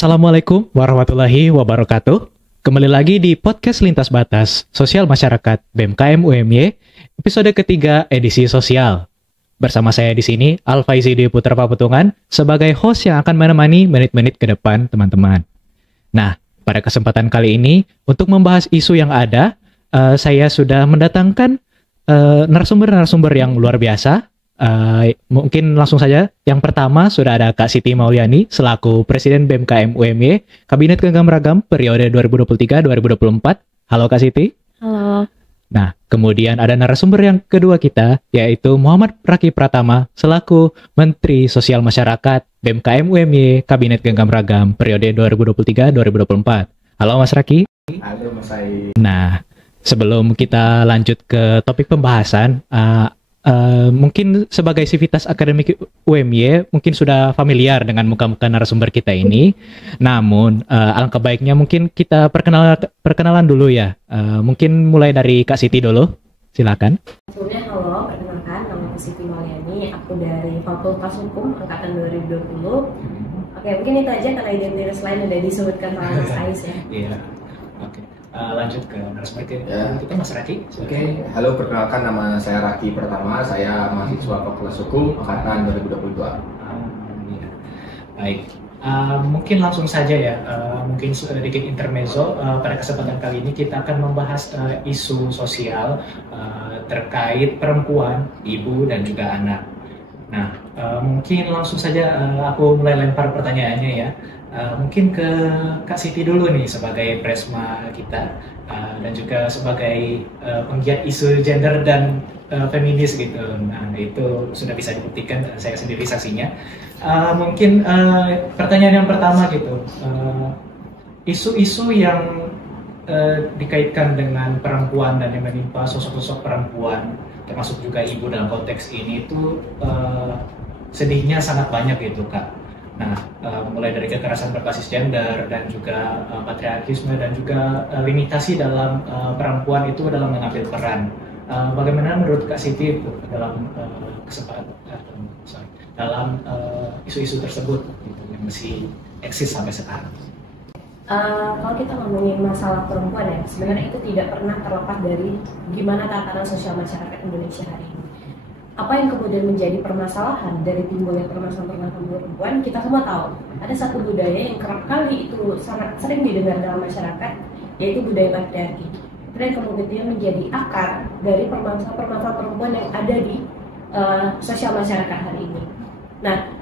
Assalamualaikum warahmatullahi wabarakatuh. Kembali lagi di podcast Lintas Batas Sosial Masyarakat BMKM UMY, episode ketiga edisi sosial. Bersama saya di sini, Alfaizi Dwi Putra Papetungan, sebagai host yang akan menemani menit-menit ke depan teman-teman. Nah, pada kesempatan kali ini, untuk membahas isu yang ada, saya sudah mendatangkan narasumber-narasumber yang luar biasa. Mungkin langsung saja. Yang pertama sudah ada Kak Siti Mauliani selaku Presiden BMKM UMY Kabinet Genggam Ragam periode 2023-2024. Halo Kak Siti. Halo. Nah, kemudian ada narasumber yang kedua kita, yaitu Muhammad Raki Pratama selaku Menteri Sosial Masyarakat BMKM UMY Kabinet Genggam Ragam periode 2023-2024. Halo Mas Raki. Halo Mas Ai. Nah, sebelum kita lanjut ke topik pembahasan, mungkin sebagai sivitas akademik UMY mungkin sudah familiar dengan muka-muka narasumber kita ini. Namun alangkah baiknya mungkin kita perkenalan dulu ya. Mungkin mulai dari Kak Siti dulu. Silakan. Sebelumnya halo, perkenalkan nama aku Siti Mauliani, aku dari Fakultas Hukum angkatan 2020. Oke, mungkin itu aja karena identitas lain udah disebutkan sama Mas Ais ya. Iya. Oke. Lanjut ke narasumber kita Mas Raki. Oke, halo, perkenalkan nama saya Raki Pratama, saya mahasiswa Fakultas Hukum angkatan 2022. Iya. Baik. Mungkin langsung saja ya, mungkin sedikit intermezzo. Pada kesempatan kali ini kita akan membahas isu sosial terkait perempuan, ibu, dan juga anak. Nah, mungkin langsung saja aku mulai lempar pertanyaannya ya. Mungkin ke Kak Siti dulu nih sebagai presma kita dan juga sebagai penggiat isu gender dan feminis gitu. Nah, itu sudah bisa dibuktikan dan saya sendiri saksinya. Mungkin pertanyaan yang pertama gitu, isu-isu yang dikaitkan dengan perempuan dan yang menimpa sosok-sosok perempuan, termasuk juga ibu dalam konteks ini itu sedihnya sangat banyak gitu Kak. Nah, mulai dari kekerasan berbasis gender dan juga patriarkisme dan juga limitasi dalam perempuan itu dalam mengambil peran. Bagaimana menurut Kak Siti itu dalam dalam isu-isu tersebut gitu, yang masih eksis sampai sekarang? Kalau kita ngomongin masalah perempuan ya, sebenarnya itu tidak pernah terlepas dari gimana tatanan sosial masyarakat Indonesia hari ini. Apa yang kemudian menjadi permasalahan dari timbulnya permasalahan perempuan, kita semua tahu ada satu budaya yang kerap kali itu sangat sering didengar dalam masyarakat, yaitu budaya patriarki. Itu yang kemudian menjadi akar dari permasalahan perempuan yang ada di sosial masyarakat hari ini. Nah,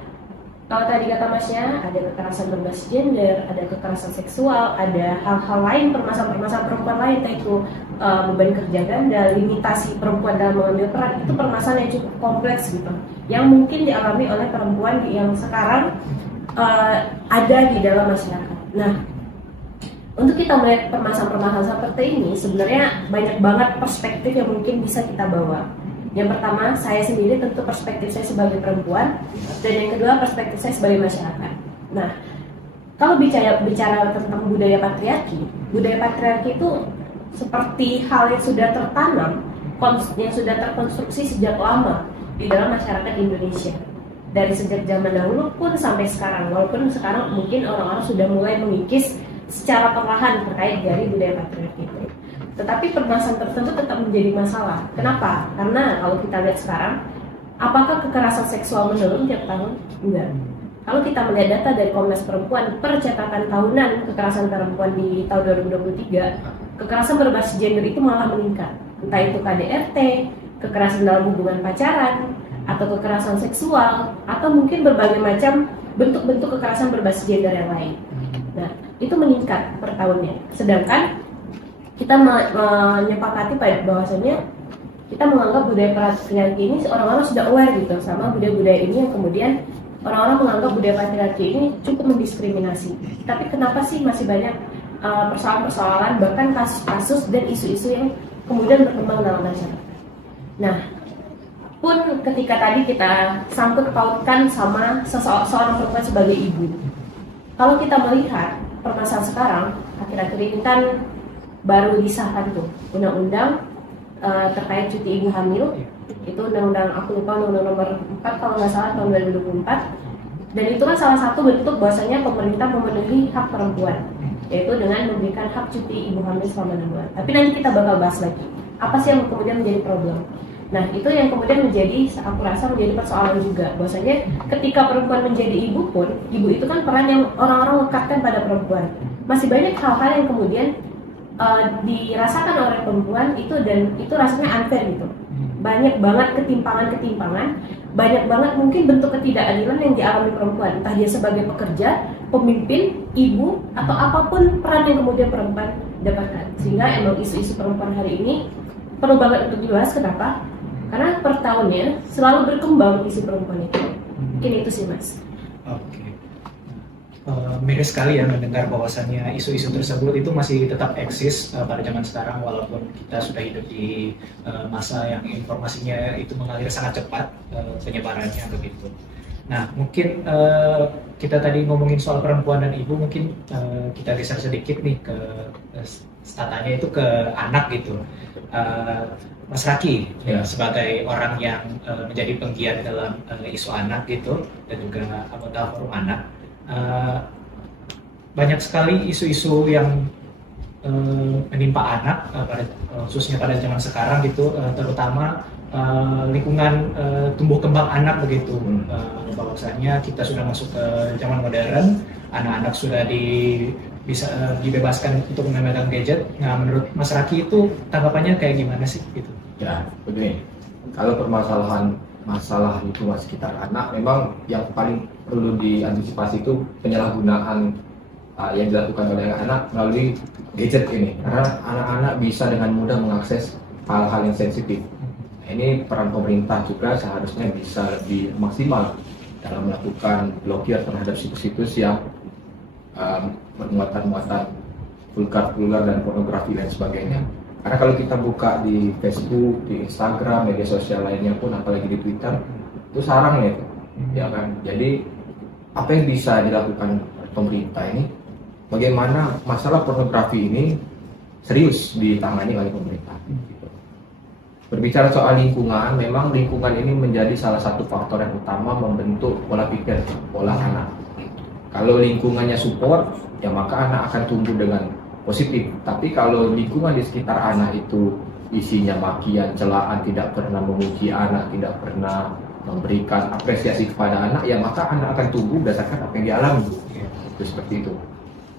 kalau tadi kata Masnya, ada kekerasan berbasis gender, ada kekerasan seksual, ada hal-hal lain, permasalahan perempuan lain, yaitu beban kerja ganda, limitasi perempuan dalam mengambil peran, itu permasalahan yang cukup kompleks gitu, yang mungkin dialami oleh perempuan yang sekarang ada di dalam masyarakat. Nah, untuk kita melihat permasalahan seperti ini, sebenarnya banyak banget perspektif yang mungkin bisa kita bawa. Yang pertama, saya sendiri tentu perspektif saya sebagai perempuan, dan yang kedua perspektif saya sebagai masyarakat. Nah, kalau bicara tentang budaya patriarki itu seperti hal yang sudah tertanam, yang sudah terkonstruksi sejak lama di dalam masyarakat Indonesia. Dari sejak zaman dahulu pun sampai sekarang, walaupun sekarang mungkin orang-orang sudah mulai mengikis secara perlahan terkait dari budaya patriarki itu. Tetapi permasalahan tertentu tetap menjadi masalah. Kenapa? Karena kalau kita lihat sekarang, apakah kekerasan seksual menurun tiap tahun? Enggak. Kalau kita melihat data dari Komnas Perempuan, percakapan tahunan kekerasan perempuan di tahun 2023, kekerasan berbasis gender itu malah meningkat. Entah itu KDRT, kekerasan dalam hubungan pacaran, atau kekerasan seksual, atau mungkin berbagai macam bentuk-bentuk kekerasan berbasis gender yang lain. Nah, itu meningkat per tahunnya. Sedangkan kita menyepakati pada bahwasannya kita menganggap budaya patriarki ini orang-orang sudah aware gitu sama budaya-budaya ini, yang kemudian orang-orang menganggap budaya patriarki ini cukup mendiskriminasi. Tapi kenapa sih masih banyak persoalan-persoalan, bahkan kasus-kasus dan isu-isu yang kemudian berkembang dalam masyarakat. Nah, pun ketika tadi kita sangkut pautkan sama seorang perempuan sebagai ibu, kalau kita melihat permasalahan sekarang akhir-akhir ini kan baru disahkan tuh undang-undang terkait cuti ibu hamil. Itu undang-undang, aku lupa, undang-undang nomor 4 kalau nggak salah tahun 2024. Dan itu kan salah satu bentuk bahwasanya pemerintah memenuhi hak perempuan, yaitu dengan memberikan hak cuti ibu hamil selama 6 bulan. Tapi nanti kita bakal bahas lagi, apa sih yang kemudian menjadi problem. Nah, itu yang kemudian menjadi, aku rasa menjadi persoalan juga, bahwasanya ketika perempuan menjadi ibu pun, ibu itu kan peran yang orang-orang lekatkan pada perempuan. Masih banyak hal-hal yang kemudian dirasakan oleh perempuan itu, dan itu rasanya unfair gitu. Banyak banget ketimpangan-ketimpangan, banyak banget mungkin bentuk ketidakadilan yang dialami perempuan, entah dia sebagai pekerja, pemimpin, ibu, atau apapun peran yang kemudian perempuan dapatkan. Sehingga emang isu-isu perempuan hari ini perlu banget untuk dibahas. Kenapa? Karena per tahunnya selalu berkembang isu perempuan itu. Mungkin itu sih, Mas. Oke. Miris sekali ya mendengar bahwasannya isu-isu tersebut itu masih tetap eksis pada zaman sekarang, walaupun kita sudah hidup di masa yang informasinya itu mengalir sangat cepat penyebarannya begitu. Nah, mungkin kita tadi ngomongin soal perempuan dan ibu, mungkin kita geser sedikit nih ke statanya itu ke anak gitu. Mas Raki sebagai orang yang menjadi penggiat dalam isu anak gitu, dan juga anggota forum anak, banyak sekali isu-isu yang menimpa anak, khususnya pada zaman sekarang gitu, terutama lingkungan tumbuh kembang anak begitu. Bahwasanya kita sudah masuk ke zaman modern, anak-anak sudah bisa dibebaskan untuk menggunakan gadget. Nah, menurut Mas Raki itu tanggapannya kayak gimana sih gitu? Ya, begini. Kalau masalah lingkungan sekitar anak, memang yang paling perlu diantisipasi itu penyalahgunaan yang dilakukan oleh anak melalui gadget ini, karena anak-anak bisa dengan mudah mengakses hal-hal yang sensitif. Nah, ini peran pemerintah juga seharusnya bisa lebih maksimal dalam melakukan blokir terhadap situs-situs yang bermuatan-muatan vulgar dan pornografi dan sebagainya. Karena kalau kita buka di Facebook, di Instagram, media sosial lainnya pun, apalagi di Twitter, itu sarang ya, ya kan. Jadi apa yang bisa dilakukan pemerintah ini? Bagaimana masalah pornografi ini serius ditangani oleh pemerintah? Berbicara soal lingkungan, memang lingkungan ini menjadi salah satu faktor yang utama membentuk pola pikir, pola anak. Kalau lingkungannya support, ya maka anak akan tumbuh dengan positif. Tapi kalau lingkungan di sekitar anak itu isinya makian, celaan, tidak pernah memuji anak, tidak pernah memberikan apresiasi kepada anak, ya maka anak akan tumbuh berdasarkan apa yang dialami. Itu seperti itu.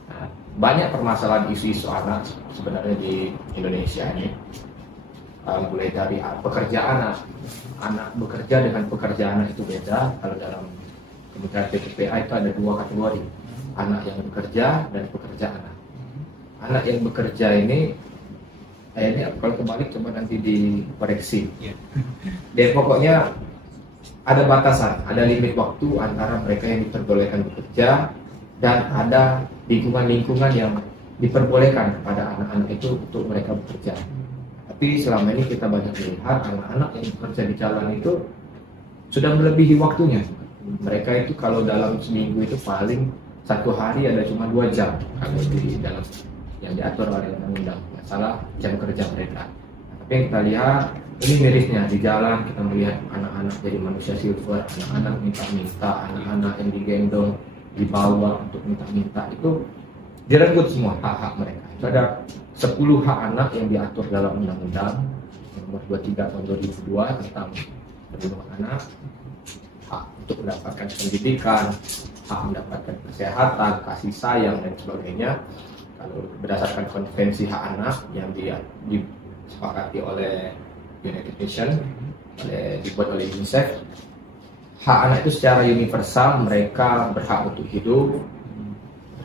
Nah, banyak permasalahan isu-isu anak sebenarnya di Indonesia ini. Mulai dari pekerjaan anak bekerja dengan pekerja anak itu beda. Kalau dalam Kementerian PPPA itu ada 2 kategori, anak yang bekerja dan pekerja anak. Anak yang bekerja ini kalau kebalik coba nanti dikoreksi. Dan pokoknya ada batasan, ada limit waktu antara mereka yang diperbolehkan bekerja dan ada lingkungan-lingkungan yang diperbolehkan kepada anak-anak itu untuk mereka bekerja. Tapi selama ini kita banyak melihat anak-anak yang bekerja di jalan itu sudah melebihi waktunya. Mereka itu kalau dalam seminggu itu paling 1 hari ada cuma 2 jam kalau di dalam yang diatur oleh undang-undang masalah jam kerja mereka. Tapi yang kita lihat ini mirisnya di jalan, kita melihat anak-anak jadi manusia silver, anak-anak minta-minta, anak-anak yang digendong dibawa untuk minta-minta, itu direnggut semua hak-hak mereka. Itu ada 10 hak anak yang diatur dalam undang-undang nomor 23 tahun 2002 tentang perlindungan anak. Hak untuk mendapatkan pendidikan, hak mendapatkan kesehatan, kasih sayang dan sebagainya. Kalau berdasarkan konvensi hak anak yang disepakati oleh United Nations, dibuat oleh UNICEF, hak anak itu secara universal, mereka berhak untuk hidup,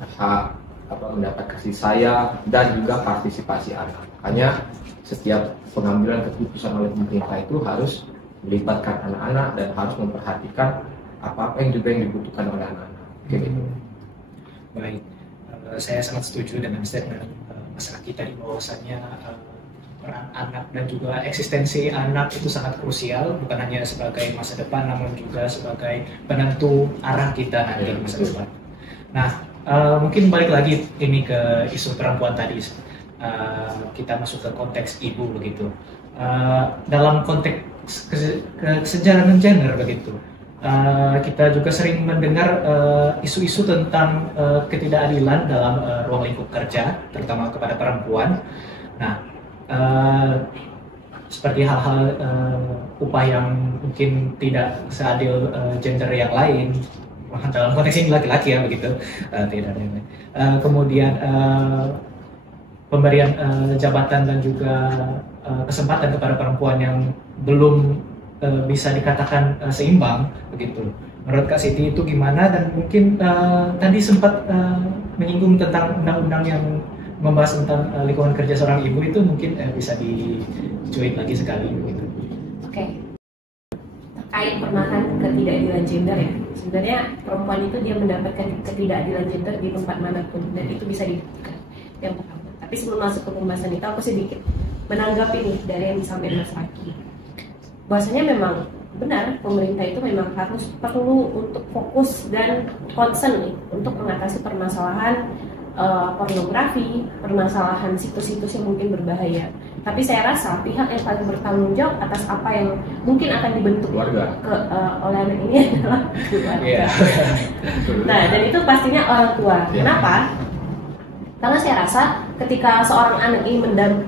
berhak mendapat kasih sayang dan juga partisipasi anak. Makanya setiap pengambilan keputusan oleh pemerintah itu harus melibatkan anak-anak dan harus memperhatikan apa-apa yang dibutuhkan oleh anak-anak. Gitu. Baik, saya sangat setuju dengan statement Mas Raki tadi bahwasannya peran anak dan juga eksistensi anak itu sangat krusial, bukan hanya sebagai masa depan namun juga sebagai penentu arah kita nanti di masa depan. Nah, mungkin balik lagi ini ke isu perempuan tadi, kita masuk ke konteks ibu begitu. Dalam konteks kesenjangan gender begitu, kita juga sering mendengar isu-isu tentang ketidakadilan dalam ruang lingkup kerja, terutama kepada perempuan. Nah, seperti hal-hal upah yang mungkin tidak seadil gender yang lain, dalam konteks ini laki-laki ya begitu, tidak ada yang lain. Kemudian pemberian jabatan dan juga kesempatan kepada perempuan yang belum bisa dikatakan seimbang begitu. Menurut Kak Siti itu gimana? Dan mungkin tadi sempat menyinggung tentang undang-undang yang membahas tentang lingkungan kerja seorang ibu, itu mungkin bisa dicuit lagi sekali begitu. Oke. Terkait permasalahan ketidakadilan gender ya, sebenarnya perempuan itu dia mendapatkan ketidakadilan gender di tempat manapun dan itu bisa dibuktikan. Yang pertama. Tapi sebelum masuk ke pembahasan itu, aku sedikit menanggapi nih dari yang disampaikan Mas Raki. Bahwasanya memang benar pemerintah itu memang harus perlu untuk fokus dan concern nih untuk mengatasi permasalahan pornografi, permasalahan situs-situs yang mungkin berbahaya. Tapi saya rasa pihak yang paling bertanggung jawab atas apa yang mungkin akan dibentuk oleh anak ini adalah keluarga. Yeah. Nah, dan itu pastinya orang tua. Kenapa? Karena saya rasa ketika seorang anak ini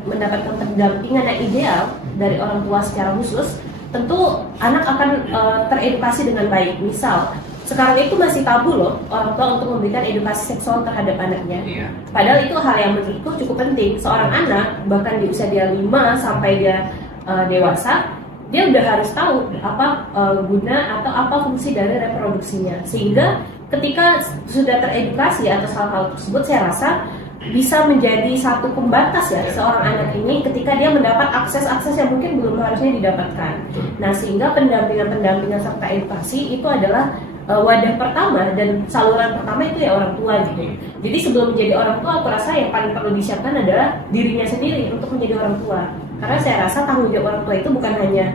mendapatkan pendampingan yang ideal dari orang tua secara khusus, tentu anak akan teredukasi dengan baik. Misal, sekarang itu masih tabu loh orang tua untuk memberikan edukasi seksual terhadap anaknya. Iya. Padahal itu hal yang menurutku cukup penting. Seorang anak, bahkan di usia dia 5 sampai dia dewasa, dia udah harus tahu apa guna atau apa fungsi dari reproduksinya. Sehingga ketika sudah teredukasi atas hal-hal tersebut, saya rasa bisa menjadi satu pembatas ya seorang anak ini ketika dia mendapat akses-akses yang mungkin belum harusnya didapatkan. Nah, sehingga pendampingan serta edukasi itu adalah wadah pertama dan saluran pertama itu ya orang tua gitu. Jadi sebelum menjadi orang tua, aku rasa yang paling perlu disiapkan adalah dirinya sendiri untuk menjadi orang tua. Karena saya rasa tanggung jawab orang tua itu bukan hanya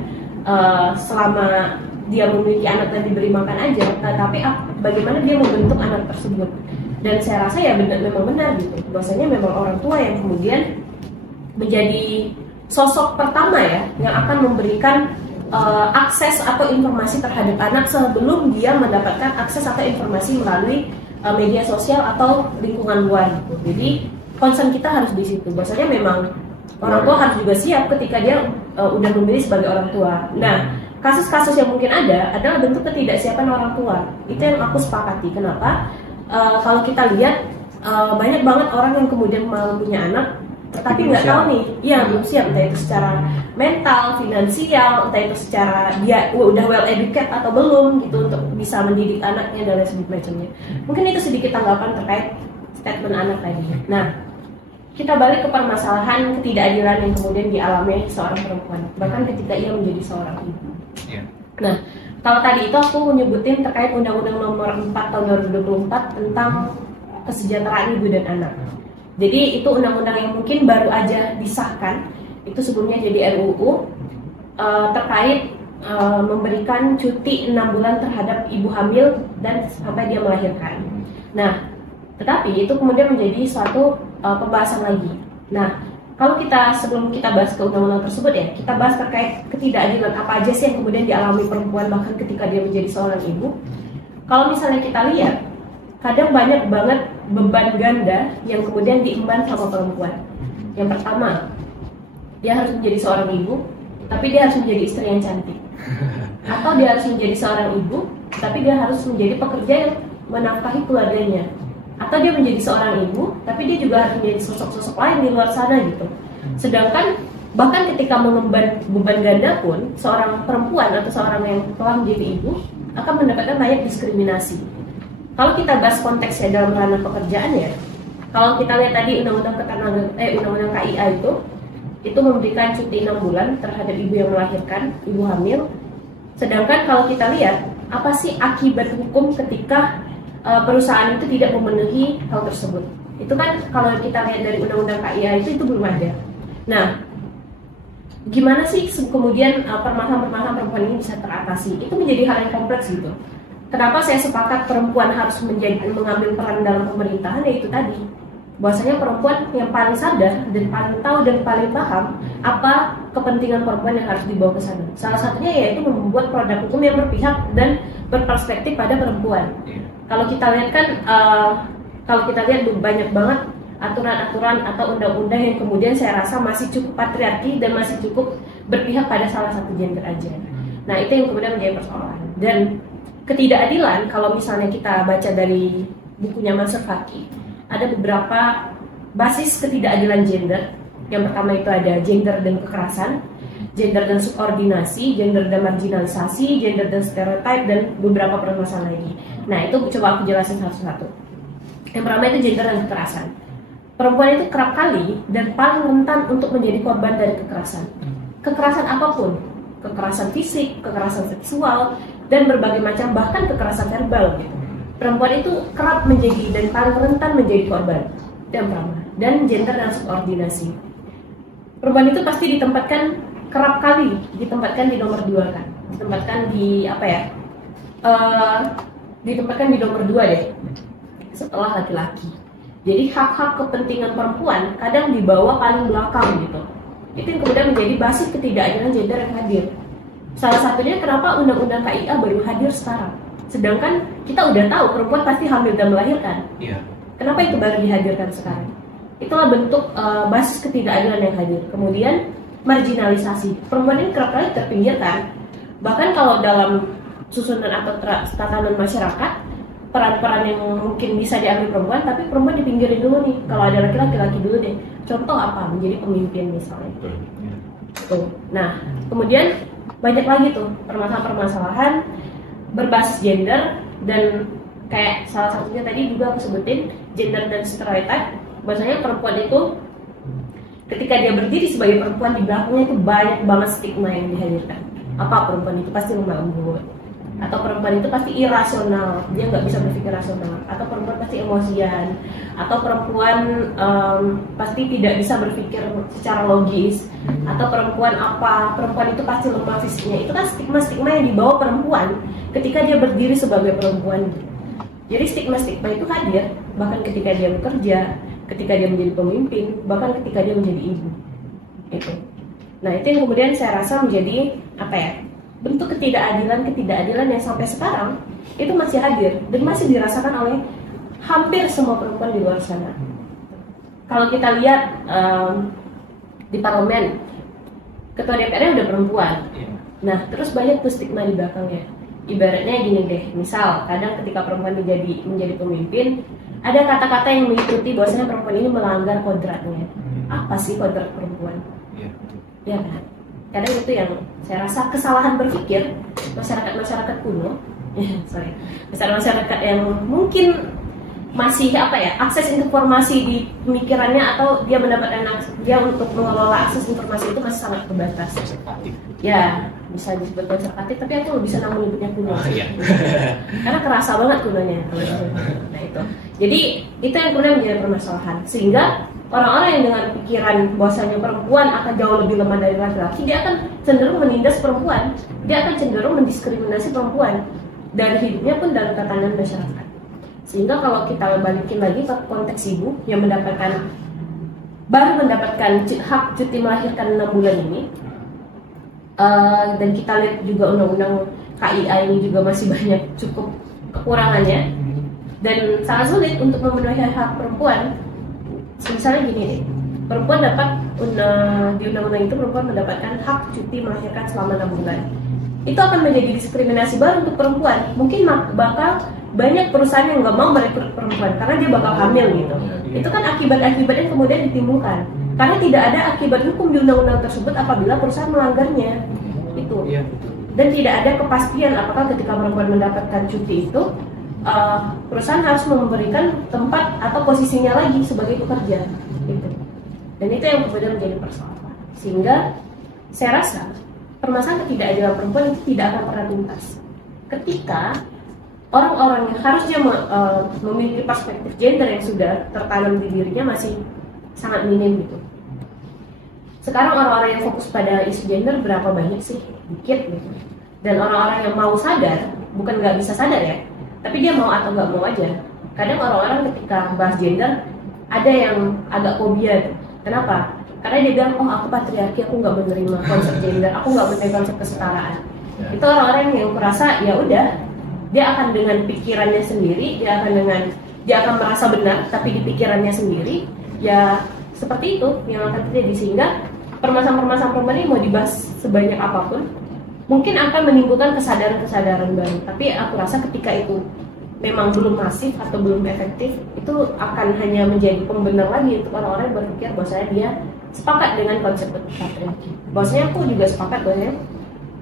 selama dia memiliki anak dan diberi makan aja, tapi bagaimana dia membentuk anak tersebut. Dan saya rasa ya memang benar gitu, bahwasanya memang orang tua yang kemudian menjadi sosok pertama ya yang akan memberikan akses atau informasi terhadap anak sebelum dia mendapatkan akses atau informasi melalui media sosial atau lingkungan luar gitu. Jadi concern kita harus di situ, bahwasanya memang orang tua harus juga siap ketika dia udah memilih sebagai orang tua. Nah, kasus-kasus yang mungkin ada adalah bentuk ketidaksiapan orang tua. Itu yang aku sepakati. Kenapa? Kalau kita lihat banyak banget orang yang kemudian mau punya anak tapi nggak tahu nih, ya belum siap, entah itu secara mental, finansial, entah itu secara dia udah well educated atau belum gitu untuk bisa mendidik anaknya dan lain sebagainya. Mungkin itu sedikit tanggapan terkait statement anak tadi. Nah, kita balik ke permasalahan ketidakadilan yang kemudian dialami seorang perempuan, bahkan ketika ia menjadi seorang ibu. Yeah. Nah, kalau tadi itu aku menyebutin terkait Undang-Undang Nomor 4 Tahun 2024 tentang kesejahteraan ibu dan anak. Jadi itu undang-undang yang mungkin baru aja disahkan. Itu sebelumnya jadi RUU terkait memberikan cuti 6 bulan terhadap ibu hamil dan sampai dia melahirkan. Nah, tetapi itu kemudian menjadi suatu pembahasan lagi. Nah, kalau sebelum kita bahas ke undang-undang tersebut ya, kita bahas terkait ketidakadilan apa aja sih yang kemudian dialami perempuan bahkan ketika dia menjadi seorang ibu. Kalau misalnya kita lihat, kadang banyak banget beban ganda yang kemudian diemban sama perempuan. Yang pertama, dia harus menjadi seorang ibu, tapi dia harus menjadi istri yang cantik. Atau dia harus menjadi seorang ibu, tapi dia harus menjadi pekerja yang menafkahi keluarganya. Atau dia menjadi seorang ibu, tapi dia juga harus menjadi sosok-sosok lain di luar sana gitu. Sedangkan bahkan ketika mengemban beban ganda pun, seorang perempuan atau seorang yang telah menjadi ibu akan mendapatkan banyak diskriminasi. Kalau kita bahas konteksnya dalam ranah pekerjaan ya, kalau kita lihat tadi undang-undang KIA itu memberikan cuti 6 bulan terhadap ibu yang melahirkan, ibu hamil. Sedangkan kalau kita lihat apa sih akibat hukum ketika perusahaan itu tidak memenuhi hal tersebut? Itu kan kalau kita lihat dari undang-undang KIA itu belum ada. Nah, gimana sih kemudian permasalahan-permasalahan perempuan ini bisa teratasi? Itu menjadi hal yang kompleks gitu. Kenapa saya sepakat perempuan harus mengambil peran dalam pemerintahan? Yaitu tadi, bahwasanya perempuan yang paling sadar dan paling tahu dan paling paham apa kepentingan perempuan yang harus dibawa ke sana. Salah satunya yaitu membuat produk hukum yang berpihak dan berperspektif pada perempuan. Kalau kita lihat kan, banyak banget aturan-aturan atau undang-undang yang kemudian saya rasa masih cukup patriarki dan masih cukup berpihak pada salah satu gender aja. Nah, itu yang kemudian menjadi persoalan. Dan ketidakadilan, kalau misalnya kita baca dari bukunya Mansur Faki, ada beberapa basis ketidakadilan gender. Yang pertama itu ada gender dan kekerasan, gender dan subordinasi, gender dan marginalisasi, gender dan stereotype, dan beberapa permasalahan lagi. Nah, itu coba aku jelasin satu-satu. Yang pertama itu gender dan kekerasan. Perempuan itu kerap kali dan paling rentan untuk menjadi korban dari kekerasan. Kekerasan apapun, kekerasan fisik, kekerasan seksual, dan berbagai macam, bahkan kekerasan verbal gitu. Perempuan itu kerap menjadi dan paling rentan menjadi korban. Dan gender dan subordinasi. Perempuan itu pasti kerap kali ditempatkan di nomor 2 kan. Ditempatkan di ditempatkan di nomor 2 deh, setelah laki-laki. Jadi hak-hak kepentingan perempuan kadang dibawa paling belakang gitu. Itu yang kemudian menjadi basis ketidakadilan gender yang hadir. Salah satunya kenapa undang-undang KIA baru hadir sekarang. Sedangkan kita udah tahu perempuan pasti hamil dan melahirkan. Iya. Kenapa itu baru dihadirkan sekarang? Itulah bentuk basis ketidakadilan yang hadir. Kemudian marginalisasi. Perempuan ini kerap kali terpinggirkan. Bahkan kalau dalam susunan atau tatanan masyarakat, peran-peran yang mungkin bisa diambil perempuan, tapi perempuan dipinggirin dulu nih. Kalau ada laki-laki dulu deh. Contoh apa? Menjadi pemimpin misalnya. Tuh. Nah, kemudian banyak lagi tuh permasalahan-permasalahan berbasis gender, dan kayak salah satunya tadi juga aku sebutin gender dan stereotype. Bahwasanya perempuan itu ketika dia berdiri sebagai perempuan, di belakangnya itu banyak banget stigma yang dihadirkan. Apa? Perempuan itu pasti lemah lembut, atau perempuan itu pasti irasional, dia nggak bisa berpikir rasional, atau perempuan pasti emosian, atau perempuan pasti tidak bisa berpikir secara logis, atau perempuan itu pasti lemah fisiknya. Itu kan stigma-stigma yang dibawa perempuan ketika dia berdiri sebagai perempuan. Jadi stigma-stigma itu hadir bahkan ketika dia bekerja, ketika dia menjadi pemimpin, bahkan ketika dia menjadi ibu. Itu. Nah, itu yang kemudian saya rasa menjadi bentuk ketidakadilan yang sampai sekarang itu masih hadir dan masih dirasakan oleh hampir semua perempuan di luar sana. Kalau kita lihat di parlemen, ketua DPR-nya udah perempuan. Nah, terus banyak tuh stigma di belakangnya. Ibaratnya gini deh, misal kadang ketika perempuan menjadi pemimpin, ada kata-kata yang mengikuti bahwasanya perempuan ini melanggar kodratnya. Apa sih kodrat perempuan? Ya kan? Kadang itu yang saya rasa kesalahan berpikir masyarakat kuno, masyarakat yang mungkin masih akses informasi di pemikirannya, atau dia untuk mengelola akses informasi itu masih sangat terbatas. Ya, bisa disebut konservatif, tapi aku lebih senang menyebutnya kuno. Karena kerasa banget kunonya. Nah itu. Jadi itu yang kemudian menjadi permasalahan, sehingga orang-orang yang dengan pikiran bahwasanya perempuan akan jauh lebih lemah dari laki-laki, dia akan cenderung menindas perempuan, dia akan cenderung mendiskriminasi perempuan dari hidupnya pun dalam tatanan masyarakat. Sehingga kalau kita balikin lagi ke konteks ibu yang baru mendapatkan hak cuti melahirkan 6 bulan ini, dan kita lihat juga undang-undang KIA ini juga masih banyak cukup kekurangannya dan sangat sulit untuk memenuhi hak perempuan. Misalnya gini deh, perempuan di undang-undang itu perempuan mendapatkan hak cuti melahirkan selama 6 bulan. Itu akan menjadi diskriminasi baru untuk perempuan. Mungkin bakal banyak perusahaan yang nggak mau merekrut perempuan karena dia bakal hamil gitu. Itu kan akibat-akibat yang kemudian ditimbulkan. Karena tidak ada akibat hukum di undang-undang tersebut apabila perusahaan melanggarnya. Itu. Dan tidak ada kepastian apakah ketika perempuan mendapatkan cuti itu perusahaan harus memberikan tempat atau posisinya lagi sebagai pekerja gitu. Dan itu yang kemudian menjadi persoalan, sehingga saya rasa permasalahan ketidakadilan perempuan itu tidak akan pernah tuntas ketika orang-orang yang harusnya memiliki perspektif gender yang sudah tertanam di dirinya masih sangat minim gitu. Sekarang orang-orang yang fokus pada isu gender berapa banyak sih? Dikit gitu. Dan orang-orang yang mau sadar, bukan nggak bisa sadar ya, tapi dia mau atau nggak mau aja. Kadang orang-orang ketika bahas gender ada yang agak fobia. Kenapa? Karena dia bilang, oh aku patriarki, aku nggak menerima konsep gender, aku nggak menerima konsep kesetaraan. Itu orang-orang yang merasa ya udah, dia akan dengan pikirannya sendiri, dia akan merasa benar, tapi di pikirannya sendiri, ya seperti itu yang akan terjadi. Sehingga permasalahan-permasalahan perempuan ini mau dibahas sebanyak apapun, mungkin akan menimbulkan kesadaran-kesadaran baru. Tapi aku rasa ketika itu memang belum masif atau belum efektif, itu akan hanya menjadi pembenar lagi untuk orang-orang yang berpikir bahwasanya dia sepakat dengan konsep patriarki. Bahwasanya aku juga sepakat bahwasanya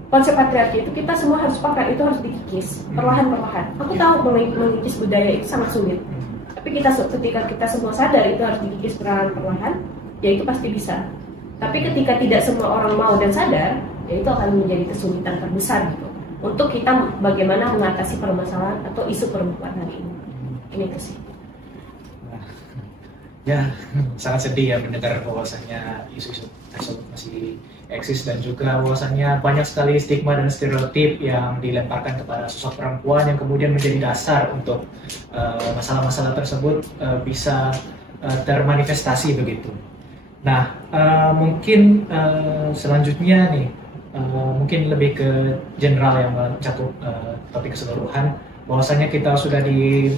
konsep patriarki itu kita semua harus sepakat, itu harus dikikis perlahan-perlahan. Aku tahu mengikis budaya itu sangat sulit, tapi ketika kita semua sadar itu harus dikikis perlahan-perlahan, ya itu pasti bisa. Tapi ketika tidak semua orang mau dan sadar, ya itu akan menjadi kesulitan terbesar gitu untuk kita bagaimana mengatasi permasalahan atau isu perempuan hari ini. Ini sih. Ya, sangat sedih ya mendengar bahwasannya isu-isu tersebut masih eksis dan juga bahwasannya banyak sekali stigma dan stereotip yang dilemparkan kepada sosok perempuan yang kemudian menjadi dasar untuk masalah-masalah tersebut bisa termanifestasi begitu. Nah, mungkin selanjutnya nih, mungkin lebih ke general yang mencakup topik keseluruhan, bahwasanya kita sudah di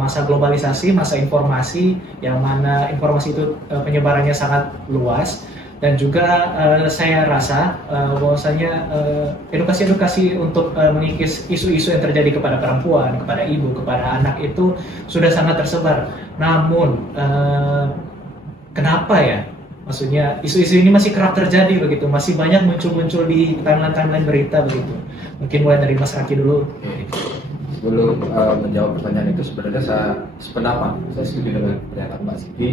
masa globalisasi, masa informasi, yang mana informasi itu penyebarannya sangat luas, dan juga saya rasa bahwasanya edukasi-edukasi untuk mengikis isu-isu yang terjadi kepada perempuan, kepada ibu, kepada anak itu sudah sangat tersebar. Namun kenapa ya? Maksudnya isu-isu ini masih kerap terjadi begitu, masih banyak muncul-muncul di timeline berita begitu. Mungkin mulai dari Mas Raki dulu. Sebelum menjawab pertanyaan itu, sebenarnya saya sependapat, saya setuju dengan pernyataan Mbak Siti,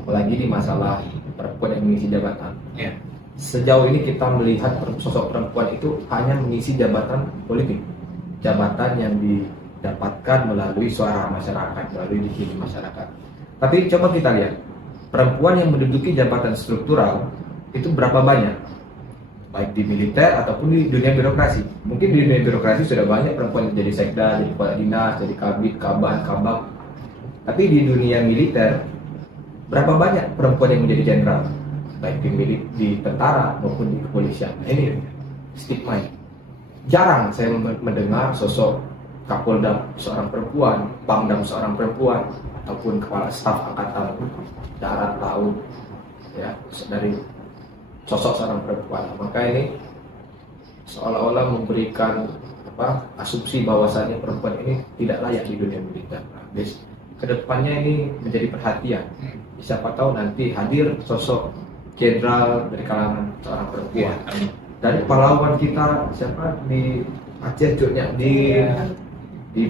apalagi di masalah perempuan yang mengisi jabatan. Yeah. Sejauh ini kita melihat sosok perempuan itu hanya mengisi jabatan politik, jabatan yang didapatkan melalui suara masyarakat, melalui dikir masyarakat. Tapi coba kita lihat, perempuan yang menduduki jabatan struktural itu berapa banyak, baik di militer ataupun di dunia birokrasi. Mungkin di dunia birokrasi sudah banyak perempuan yang jadi sekda, jadi kepala dinas, jadi kabit, kabak. Tapi di dunia militer berapa banyak perempuan yang menjadi jenderal, baik di tentara maupun di kepolisian. Nah, ini stigma. Jarang saya mendengar sosok Kapolda seorang perempuan, Pangdam seorang perempuan, ataupun kepala staf angkatan darat, laut, ya, dari sosok seorang perempuan. Maka ini seolah-olah memberikan asumsi bahwasannya perempuan ini tidak layak di dunia militer. Nah, kedepannya ini menjadi perhatian. Siapa tahu nanti hadir sosok jenderal dari kalangan seorang perempuan. Dari pahlawan kita siapa di Aceh, di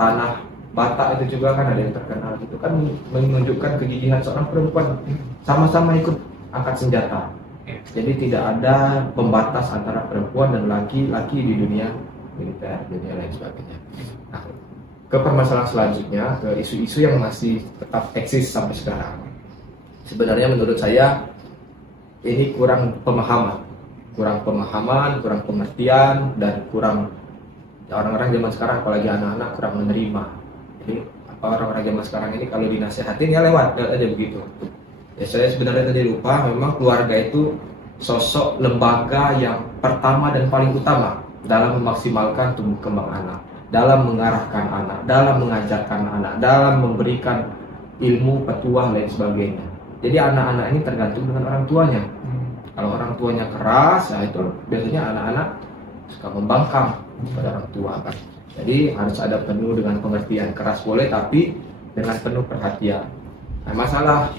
tanah Batak itu juga kan ada yang terkenal, itu kan menunjukkan kegigihan seorang perempuan, sama-sama ikut angkat senjata. Jadi tidak ada pembatas antara perempuan dan laki-laki di dunia militer, dunia lain sebagainya. Nah, ke permasalahan selanjutnya, ke isu-isu yang masih tetap eksis sampai sekarang. Sebenarnya menurut saya ini kurang pemahaman, kurang pengertian, dan kurang orang-orang zaman sekarang, apalagi anak-anak, kurang menerima. Jadi orang-orang zaman sekarang ini kalau dinasihatin ya lewat aja begitu. Ya saya sebenarnya tadi lupa, memang keluarga itu sosok lembaga yang pertama dan paling utama dalam memaksimalkan tumbuh kembang anak, dalam mengarahkan anak, dalam mengajarkan anak, dalam memberikan ilmu, petuah, lain sebagainya. Jadi anak-anak ini tergantung dengan orang tuanya. Kalau orang tuanya keras, ya itu biasanya anak-anak suka membangkang pada orang tua kan. Jadi harus ada penuh dengan pengertian. Keras boleh, tapi dengan penuh perhatian. Nah, masalah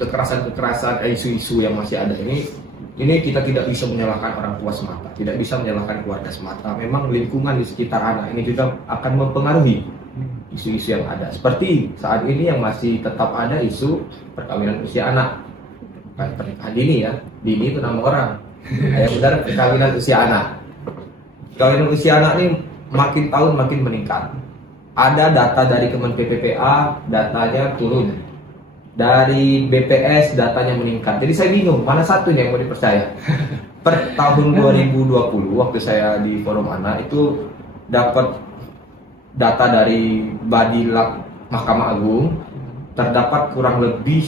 kekerasan-kekerasan, isu-isu yang masih ada ini kita tidak bisa menyalahkan orang tua semata, tidak bisa menyalahkan keluarga semata. Memang lingkungan di sekitar anak ini juga akan mempengaruhi isu-isu yang ada. Seperti saat ini yang masih tetap ada isu perkawinan usia anak, pernikahan dini ya. Dini itu nama orang. Yang benar perkawinan usia anak. Perkawinan usia anak ini makin tahun makin meningkat. Ada data dari Kemen PPPA, datanya turun. Dari BPS, datanya meningkat. Jadi saya bingung, mana satunya yang mau dipercaya? Per tahun 2020, waktu saya di Forum Anak, itu dapat data dari Badilak Mahkamah Agung, terdapat kurang lebih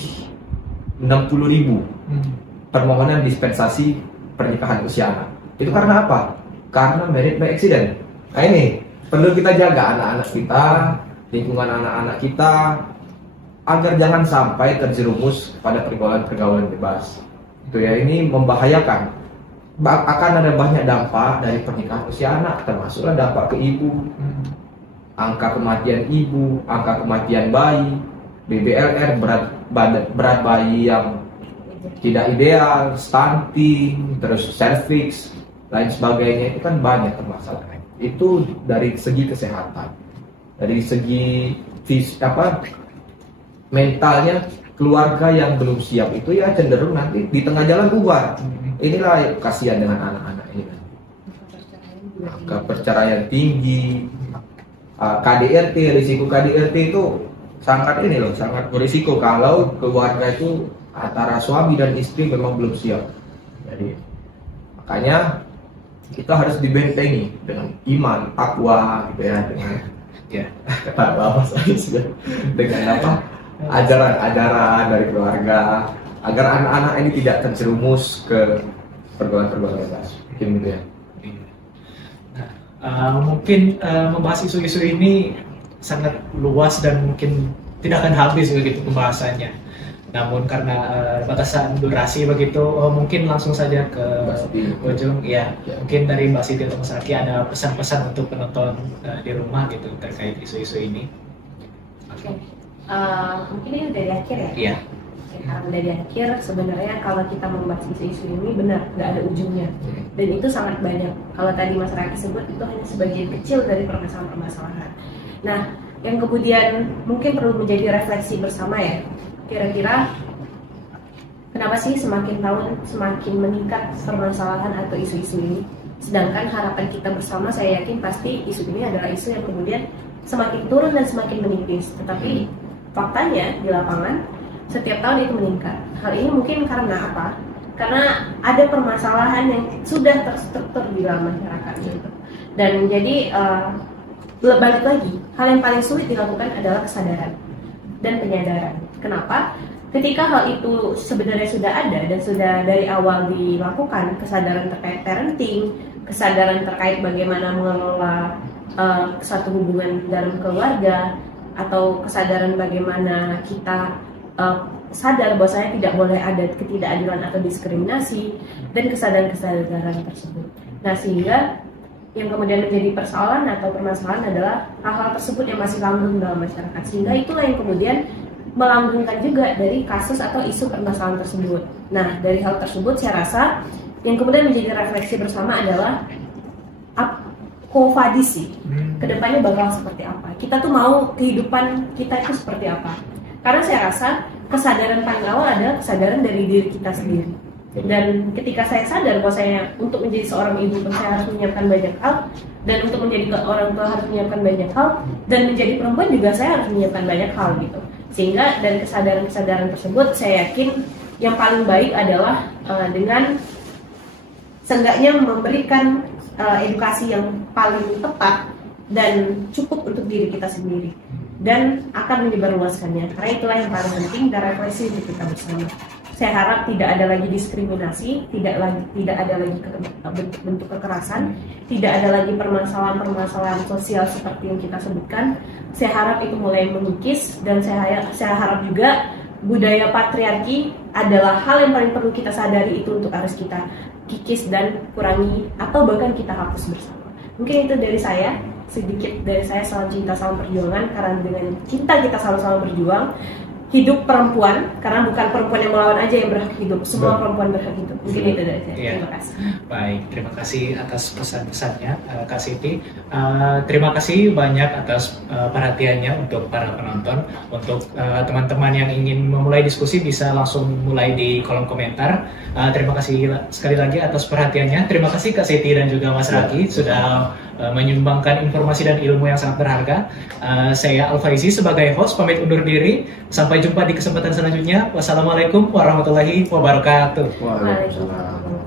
60.000 permohonan dispensasi pernikahan usia anak. Itu karena apa? Karena married by accident. Nah ini perlu kita jaga anak-anak kita, lingkungan anak-anak kita, agar jangan sampai terjerumus pada pergaulan-pergaulan bebas. Itu ya, ini membahayakan. Akan ada banyak dampak dari pernikahan usia anak, termasuklah dampak ke ibu, angka kematian ibu, angka kematian bayi, BBLR, berat bayi yang tidak ideal, stunting, terus cervix, lain sebagainya, itu kan banyak permasalahan. Itu dari segi kesehatan, dari segi mentalnya keluarga yang belum siap itu ya cenderung nanti di tengah jalan bubar. Inilah kasihan dengan anak-anak ini. Angka perceraian tinggi, KDRT, risiko KDRT itu sangat berisiko kalau keluarga itu antara suami dan istri memang belum siap. Jadi makanya kita harus dibentengi dengan iman, takwa, gitu ya, dengan dengan apa ajaran-ajaran dari keluarga, agar anak-anak ini tidak terjerumus ke pergaulan-pergaulan bebas. Mungkin gitu ya. Mungkin membahas isu-isu ini sangat luas dan mungkin tidak akan habis begitu pembahasannya. Namun karena batasan durasi begitu, mungkin langsung saja ke ujung. Ya, mungkin dari Mbak Siti atau Mas Raki ada pesan-pesan untuk penonton di rumah gitu terkait isu-isu ini. Oke. Mungkin ini dari akhir ya? Iya. Karena dari akhir sebenarnya kalau kita membahas isu-isu ini benar nggak ada ujungnya, dan itu sangat banyak. Kalau tadi Mas Raki sebut itu hanya sebagian kecil dari permasalahan-permasalahan. Nah, yang kemudian mungkin perlu menjadi refleksi bersama ya, kira-kira kenapa sih semakin tahun semakin meningkat permasalahan atau isu-isu ini, sedangkan harapan kita bersama saya yakin pasti isu ini adalah isu yang kemudian semakin turun dan semakin menipis, tetapi faktanya di lapangan setiap tahun itu meningkat. Hal ini mungkin karena apa? Karena ada permasalahan yang sudah terstruktur di dalam masyarakat gitu. Dan jadi balik lagi, hal yang paling sulit dilakukan adalah kesadaran dan penyadaran. Kenapa? Ketika hal itu sebenarnya sudah ada dan sudah dari awal dilakukan, kesadaran terkait parenting, kesadaran terkait bagaimana mengelola satu hubungan dalam keluarga, atau kesadaran bagaimana kita sadar bahwasanya tidak boleh ada ketidakadilan atau diskriminasi, dan kesadaran-kesadaran tersebut. Nah, sehingga yang kemudian menjadi persoalan atau permasalahan adalah hal-hal tersebut yang masih langgeng dalam masyarakat, sehingga itulah yang kemudian melanggengkan juga dari kasus atau isu permasalahan tersebut. Nah, dari hal tersebut saya rasa yang kemudian menjadi refleksi bersama adalah Kovadisi kedepannya bakal seperti apa. Kita tuh mau kehidupan kita itu seperti apa. Karena saya rasa kesadaran paling awal adalah kesadaran dari diri kita sendiri. Dan ketika saya sadar bahwa saya untuk menjadi seorang ibu saya harus menyiapkan banyak hal, dan untuk menjadi orang tua harus menyiapkan banyak hal, dan menjadi perempuan juga saya harus menyiapkan banyak hal gitu. Sehingga dari kesadaran-kesadaran tersebut saya yakin yang paling baik adalah dengan seenggaknya memberikan edukasi yang paling tepat dan cukup untuk diri kita sendiri, dan akan menyebarluaskannya, karena itulah yang paling penting dan refleksi untuk kita bersama. Saya harap tidak ada lagi diskriminasi, tidak ada lagi bentuk kekerasan, tidak ada lagi permasalahan-permasalahan sosial seperti yang kita sebutkan. Saya harap itu mulai mengikis, dan saya harap juga budaya patriarki adalah hal yang paling perlu kita sadari, itu untuk harus kita kikis dan kurangi, atau bahkan kita hapus bersama. Mungkin itu dari saya, sedikit dari saya. Salam cinta, salam perjuangan, karena dengan cinta kita sama-sama berjuang. Hidup perempuan, karena bukan perempuan yang melawan aja yang berhak hidup, semua perempuan berhak hidup. Mungkin itu dari saya. Ya. Terima kasih. Baik, terima kasih atas pesan-pesannya Kak Siti. Terima kasih banyak atas perhatiannya untuk para penonton. Untuk teman-teman yang ingin memulai diskusi bisa langsung mulai di kolom komentar. Terima kasih sekali lagi atas perhatiannya. Terima kasih Kak Siti dan juga Mas Raki sudah menyumbangkan informasi dan ilmu yang sangat berharga. Saya Al-Faizi sebagai host pamit undur diri. Sampai jumpa di kesempatan selanjutnya. Wassalamualaikum warahmatullahi wabarakatuh. Waalaikumsalam.